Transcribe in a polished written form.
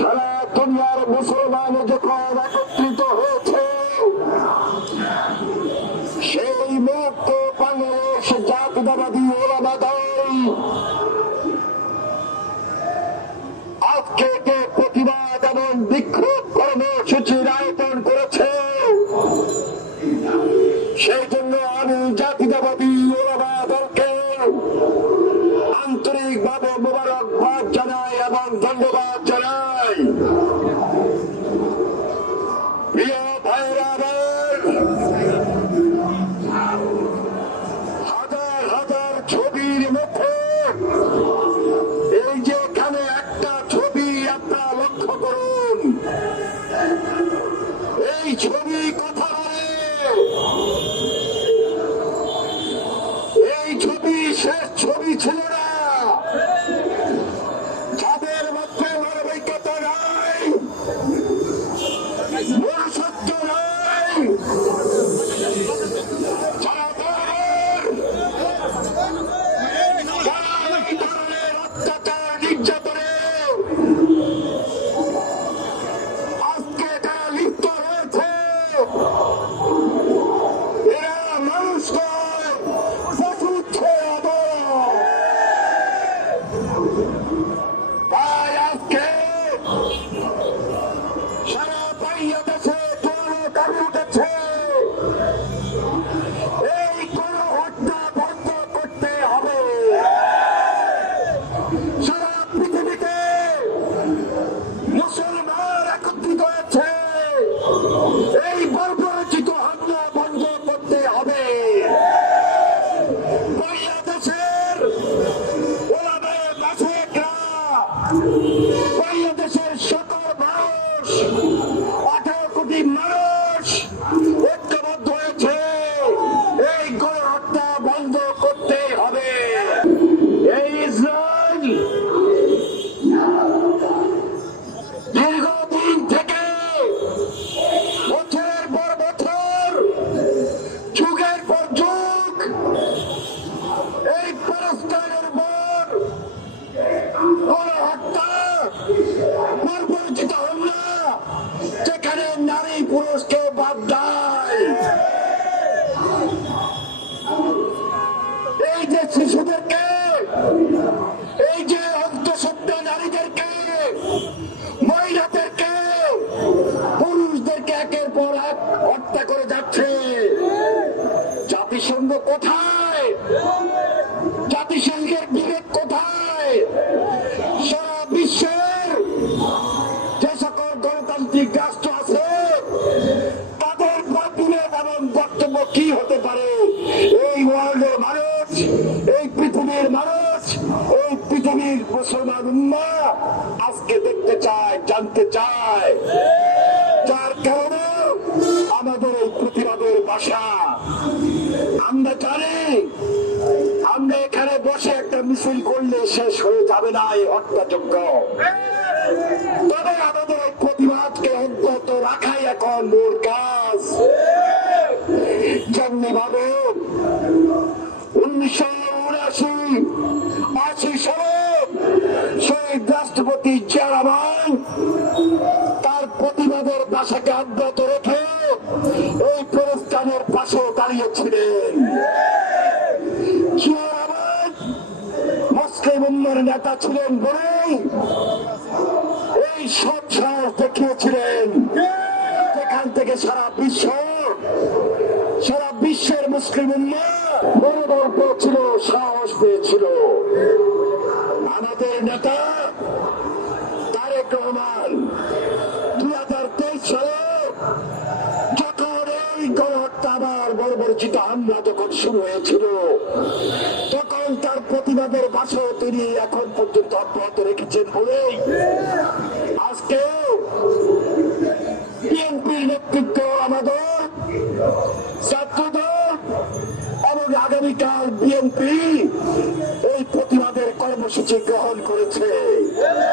সারা দুনিয়ার মুসলমান যখন একত্রিত হয়েছে, সেই মুক্ত বাংলাদেশ জাতীয়তাবাদী ওলামা দল আজকে যে প্রতিবাদ এবং বিক্ষোভ কর্মসূচির আয়োজন করেছে, সেই জন্য আমি জাতীয়তাবাদী ওলামা দলকে আন্তরিকভাবে মোবারকবাদ জানাই এবং ধন্যবাদ জানাই। প্রিয় ভাইরা, হাজার হাজার ছবির মধ্যে এই যে এখানে একটা ছবি আপনারা লক্ষ্য করুন, এই ছবি কথা বলে। এই ছবি শেষ ছবি ছিল না। যাদের মধ্যে মানবিকতা নাই, মনুষ্যত্ব নাই, যারা এই ধরনের অত্যাচার নির্যাতনে আজকে যারা লিপ্ত রয়েছে, এরা মানুষ নয়, পশু ছেড়ে। তাই আজকে সারা বাংলাদেশে দাবি উঠেছে, এই গণহত্যা বন্ধ করতে হবে। সারা পৃথিবীতে মুসলমান একত্রিত হয়েছে, এই বর্বরচিত হামলা বন্ধ করতে হবে। বাংলাদেশের ওলামায়ে মাশায়েখরা, বাংলাদেশের সকল মানুষ, 18 কোটি মানুষ ঐক্যবদ্ধ হয়েছে, এই গণহত্যা বন্ধ করতে হবে। এই ইসরায়েল দীর্ঘদিন থেকে, বছরের পর বছর, যুগের পর যুগ এই প্যালেস্টাইনের উপর গণহত্যা, বর্বরচিত হামলা, যেখানে নারী পুরুষকে বাদ দেয়, এই যে শিশুদেরকে, এই যে অন্তঃসত্ত্বা নারীদেরকে, মহিলাদেরকে, পুরুষদেরকে একের পর এক হত্যা করে যাচ্ছে। জাতিসংঘ কোথায়? জাতিসংঘের বিবেক কোথায়? সারা বিশ্বের যে সকল গণতান্ত্রিক রাষ্ট্র আছে, তাদের বিবেক এবং বক্তব্য কি হতে পারে? এই ওয়ার্ল্ডের মানুষ, এই পৃথিবীর মানুষ, এই পৃথিবীর মুসলমান উম্মাহ আজকে দেখতে চায়, জানতে চায়। যার কারণে আমাদের এই প্রতিবাদের ভাষা, আমরা জানি আমরা এখানে বসে একটা মিছিল করলে শেষ হয়ে যাবে না এই হত্যাযজ্ঞ। তবে আমাদের এই প্রতিবাদকে অব্যাহত রাখাই এখন মূল কাজ। যেমনি ভাবে 1979-80 সালে শহীদ রাষ্ট্রপতি জিয়া রহমান তার প্রতিবাদের ভাষাকে অব্যাহত রেখে এই প্রতিষ্ঠানের পাশে দাঁড়িয়েছিলেন। জিয়া রহমান মুসলিম উম্মার নেতা ছিলেন বলেই এই সৎ সাহস দেখিয়েছিলেন, যেখান থেকে সারা বিশ্বের মুসলিম উম্মাহ মনোবল পেয়েছিল, সাহস পেয়েছিল। আমাদের নেতা তারেক রহমান 2023 সালে যখন এই গণহত্যা আবার বর্বরচিত হামলা যখন শুরু হয়েছিল, তখন তার প্রতিবাদের ভাষাও তিনি এখন পর্যন্ত অব্যাহত রেখেছেন বলেই আজকে বিএনপির নেতৃত্ব, আমাদের ছাত্রদল এবং আগামীকাল বিএনপি এই প্রতিবাদের কর্মসূচি গ্রহণ করেছে।